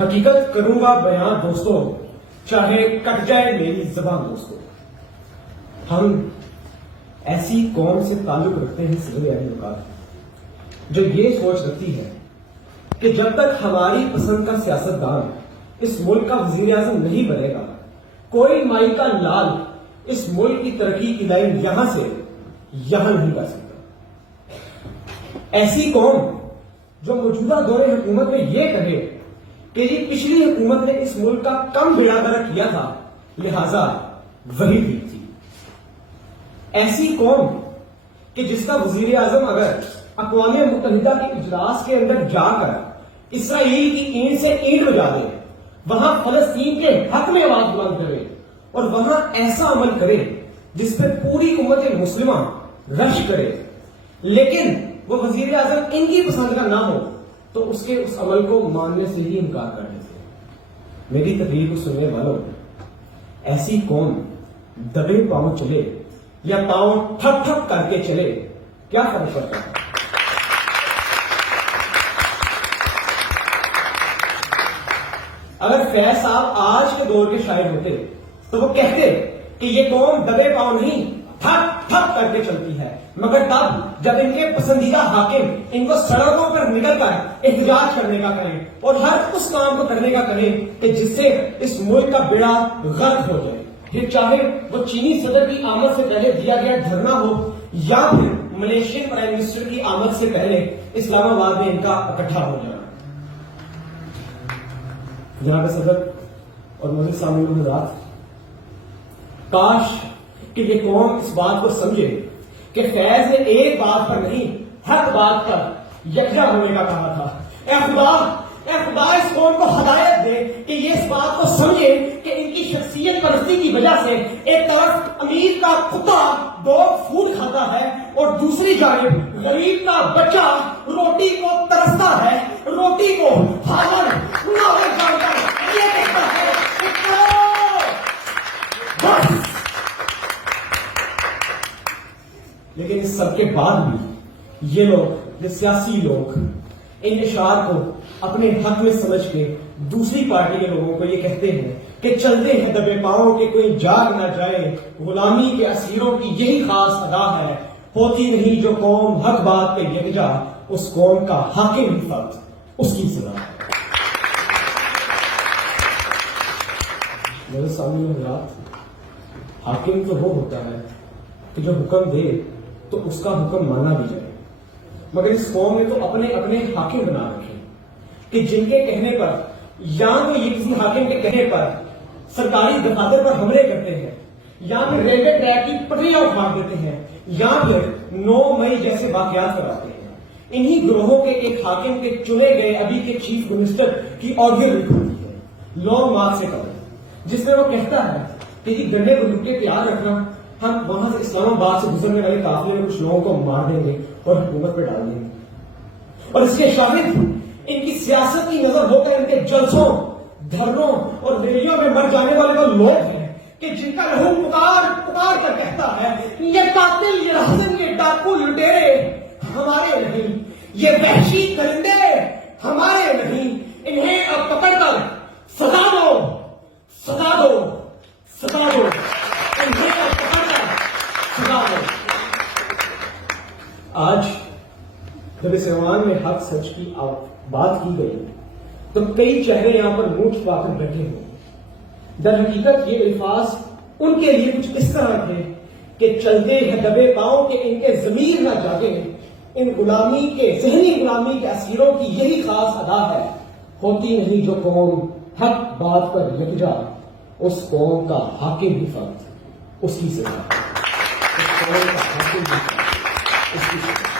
حقیقت کروں گا بیان دوستو، چاہے کٹ جائے میری زبان دوستو۔ ہم ایسی قوم سے تعلق رکھتے ہیں صدر اہل وقار، جو یہ سوچ رکھتی ہے کہ جب تک ہماری پسند کا سیاستدان اس ملک کا وزیر اعظم نہیں بنے گا، کوئی مائی کا لال اس ملک کی ترقی کی لائن یہاں سے یہاں نہیں کر سکتا۔ ایسی قوم جو موجودہ دور حکومت میں یہ کہے کہ یہ پچھلی حکومت نے اس ملک کا کم بیڑا گرک کیا تھا، لہذا وہی ٹھیک تھی۔ ایسی قوم کہ جس کا وزیر اعظم اگر اقوام متحدہ کے اجلاس کے اندر جا کر اسرائیل کی اینٹ سے اینٹ بجا دے، وہاں فلسطین کے حق میں آواز بلند کرے اور وہاں ایسا عمل کرے جس پہ پوری امت مسلمہ رش کرے، لیکن وہ وزیر اعظم ان کی پسند کا نہ ہو تو اس کے اس عمل کو ماننے سے ہی انکار کر دیتے ہیں۔ میری تقریر کو سننے والوں، ایسی قوم دبے پاؤں چلے یا پاؤں ٹھپ ٹھپ کر کے چلے، کیا فرق پڑتا ہے؟ اگر فیض صاحب آج کے دور کے شاعر ہوتے تو وہ کہتے کہ یہ قوم دبے پاؤں نہیں ٹھپ ٹھپ کر کے چلتی ہے، مگر تب جب ان کے پسندیدہ حاکم ان کو سڑکوں پر نکل کر احتجاج کرنے کا کہیں اور ہر اس کام کو کرنے کا کہیں کہ جس سے اس ملک کا بیڑا غرق ہو جائے، یہ چاہے وہ چینی صدر کی آمد سے پہلے دیا گیا دھرنا ہو یا پھر ملیشین پرائم منسٹر کی آمد سے پہلے اسلام آباد میں ان کا اکٹھا ہو جانا۔ یہاں پہ صدر اور مزید سامعین حضرات، کاش کہ یہ قوم اس بات کو سمجھے کہ فیض نے ایک بات پر نہیں حق بات پر یکجا ہونے کا کہا تھا۔ اے خدا اس قوم کو ہدایت دے کہ یہ اس بات کو سمجھے کہ ان کی شخصیت پرستی کی وجہ سے ایک طرف امیر کا کتا ڈاگ فوڈ کھاتا ہے اور دوسری جانب غریب کا بچہ روٹی کو ترستا ہے، روٹی کو ہاون ناول جان کر یہ کہتا ہے بس۔ لیکن اس سب کے بعد بھی یہ لوگ، یہ سیاسی لوگ، ان اشعار کو اپنے حق میں سمجھ کے دوسری پارٹی کے لوگوں کو یہ کہتے ہیں کہ چلتے ہیں دبے پاؤں کہ کوئی جاگ نہ جائے، غلامی کے اسیروں کی یہی خاص ادا ہے، ہوتی نہیں جو قوم حق بات پہ یکجا، اس قوم کا حاکم ہی فرد اس کی سزا۔ میرے سامنے حضرات، حاکم تو وہ ہوتا ہے کہ جو حکم دے تو اس کا حکم مانا بھی جائے، مگر اس قوم نے تو اپنے اپنے حاکم بنا رکھے کہ جن کے کہنے پر یا تو یہ کسی حاکم کے کہنے پر سرکاری دفاتر پر حملے کرتے ہیں، یا پھر ریلوے ٹریک کی پٹریاں اکھاڑ دیتے ہیں، یا پھر 9 مئی جیسے واقعات کراتے ہیں۔ انہی گروہوں کے ایک حاکم کے چنے گئے ابھی کے چیف منسٹر کی آڈیو لیک ہوتی ہے لانگ مارچ سے قبل، جس میں وہ کہتا ہے کہ یہ گنڈے بندوقیں تیار رکھنا، ہم وہاں سے اسلام آباد سے گزرنے والے قافلے میں کچھ لوگوں کو مار دیں گے اور حکومت پہ ڈال دیں گے۔ اور اس کے شاہد ان کی سیاست کی نظر ہو کر ان کے جلسوں، دھرنوں اور ریلیوں میں مر جانے والے وہ لوگ ہیں کہ جن کا لہو پکار پکار کر کہتا ہے یہ قاتل، یہ رہزن، یہ ڈاکو لٹیرے ہمارے نہیں، یہ وحشی درندے ہمارے نہیں، انہیں اب پکڑ کر سزا دو، سزا دو، سزا دو، انہیں اب پکڑ کر سزا دو۔ آج جب اس عنوان میں حق سچ کی بات کی گئی تو کئی چہرے یہاں پر منہ چھپا کر بیٹھے ہوئے۔ در حقیقت یہ الفاظ ان کے لیے کچھ اس طرح تھے کہ چلتے ہیں دبے پاؤں کہ ان کے ضمیر نہ جاگے، ان غلامی کے، ذہنی غلامی کے اسیروں کی یہی خاص ادا ہے، ہوتی نہیں جو قوم حق بات پر یکجا، اس قوم کا حاکم ہی فرد اس کی سزا، اس قوم کا حاکم ہی فرد اس کی سزا۔